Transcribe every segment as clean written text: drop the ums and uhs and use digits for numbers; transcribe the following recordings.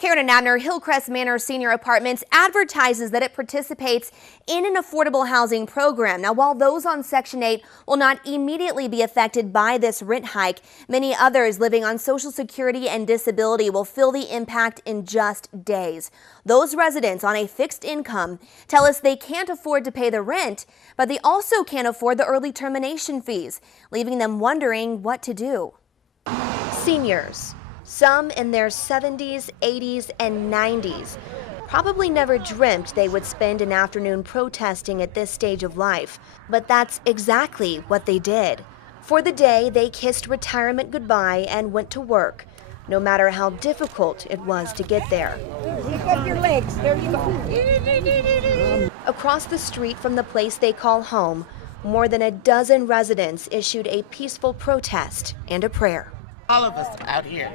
Karen and Abner, Hillcrest Manor Senior Apartments advertises that it participates in an affordable housing program. Now, while those on Section 8 will not immediately be affected by this rent hike, many others living on Social Security and disability will feel the impact in just days. Those residents on a fixed income tell us they can't afford to pay the rent, but they also can't afford the early termination fees, leaving them wondering what to do. Seniors, some in their 70s, 80s, and 90s, probably never dreamt they would spend an afternoon protesting at this stage of life. But that's exactly what they did. For the day, they kissed retirement goodbye and went to work, no matter how difficult it was to get there. Lift up your legs. There you go. Across the street from the place they call home, more than a dozen residents issued a peaceful protest and a prayer. All of us out here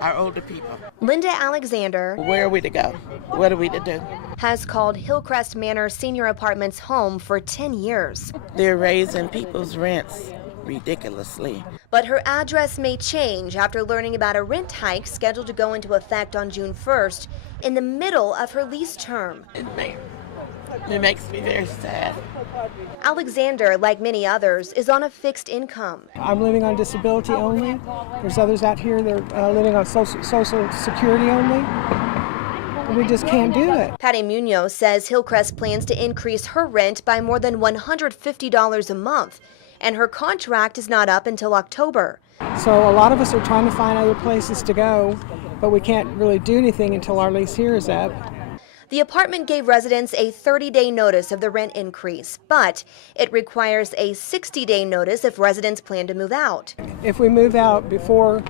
are older people. Linda Alexander, where are we to go? What are we to do? Has called Hillcrest Manor Senior Apartments home for 10 years. They're raising people's rents ridiculously. But her address may change after learning about a rent hike scheduled to go into effect on June 1st in the middle of her lease term. It makes me very sad. Alexander, like many others, is on a fixed income. I'm living on disability only. There's others out here that are living on social security only. We just can't do it. Patty Munoz says Hillcrest plans to increase her rent by more than $150 a month, and her contract is not up until October. So a lot of us are trying to find other places to go, but we can't really do anything until our lease here is up. The apartment gave residents a 30-day notice of the rent increase, but it requires a 60-day notice if residents plan to move out. If we move out before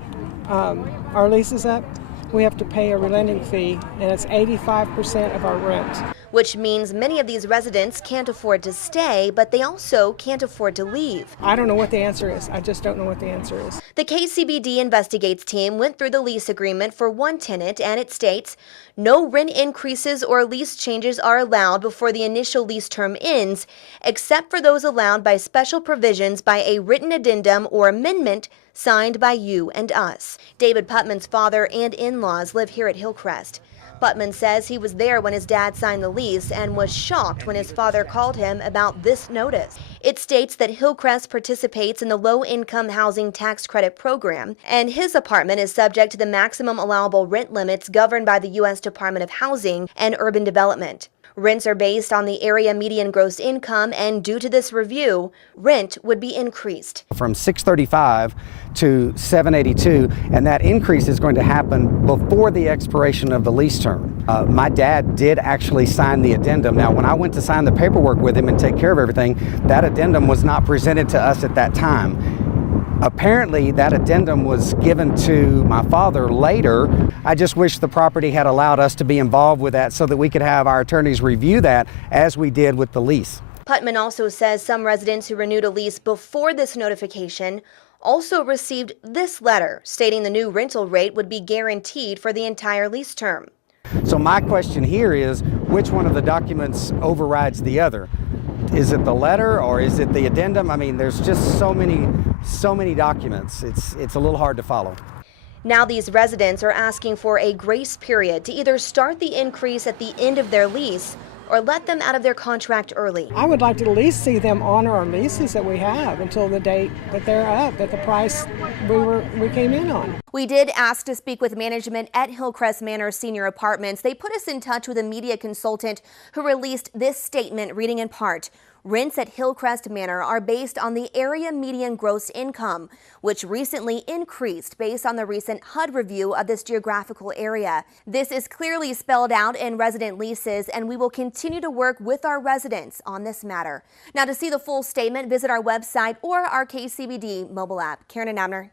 our lease is up, we have to pay a relenting fee, and it's 85% of our rent. Which means many of these residents can't afford to stay, but they also can't afford to leave. I don't know what the answer is. I just don't know what the answer is. The KCBD Investigates team went through the lease agreement for one tenant, and it states, no rent increases or lease changes are allowed before the initial lease term ends, except for those allowed by special provisions by a written addendum or amendment signed by you and us. David Putman's father and in-laws live here at Hillcrest. Putman says he was there when his dad signed the lease and was shocked when his father called him about this notice. It states that Hillcrest participates in the low-income housing tax credit program, and his apartment is subject to the maximum allowable rent limits governed by the U.S. Department of Housing and Urban Development. Rents are based on the area median gross income, and due to this review, rent would be increased. From $635 to $782, and that increase is going to happen before the expiration of the lease term. My dad did actually sign the addendum. Now, when I went to sign the paperwork with him and take care of everything, that addendum was not presented to us at that time. Apparently, that addendum was given to my father later. I just wish the property had allowed us to be involved with that so that we could have our attorneys review that as we did with the lease. Putman also says some residents who renewed a lease before this notification also received this letter stating the new rental rate would be guaranteed for the entire lease term. So my question here is, which one of the documents overrides the other? Is it the letter or is it the addendum? I mean, there's just so many documents. It's a little hard to follow. Now these residents are asking for a grace period to either start the increase at the end of their lease or let them out of their contract early. I would like to at least see them honor our leases that we have until the date that they're up at the price we came in on. We did ask to speak with management at Hillcrest Manor Senior Apartments. They put us in touch with a media consultant who released this statement reading in part, rents at Hillcrest Manor are based on the area median gross income, which recently increased based on the recent HUD review of this geographical area. This is clearly spelled out in resident leases, and we will continue to work with our residents on this matter. Now, to see the full statement, visit our website or our KCBD mobile app. Karen and Abner.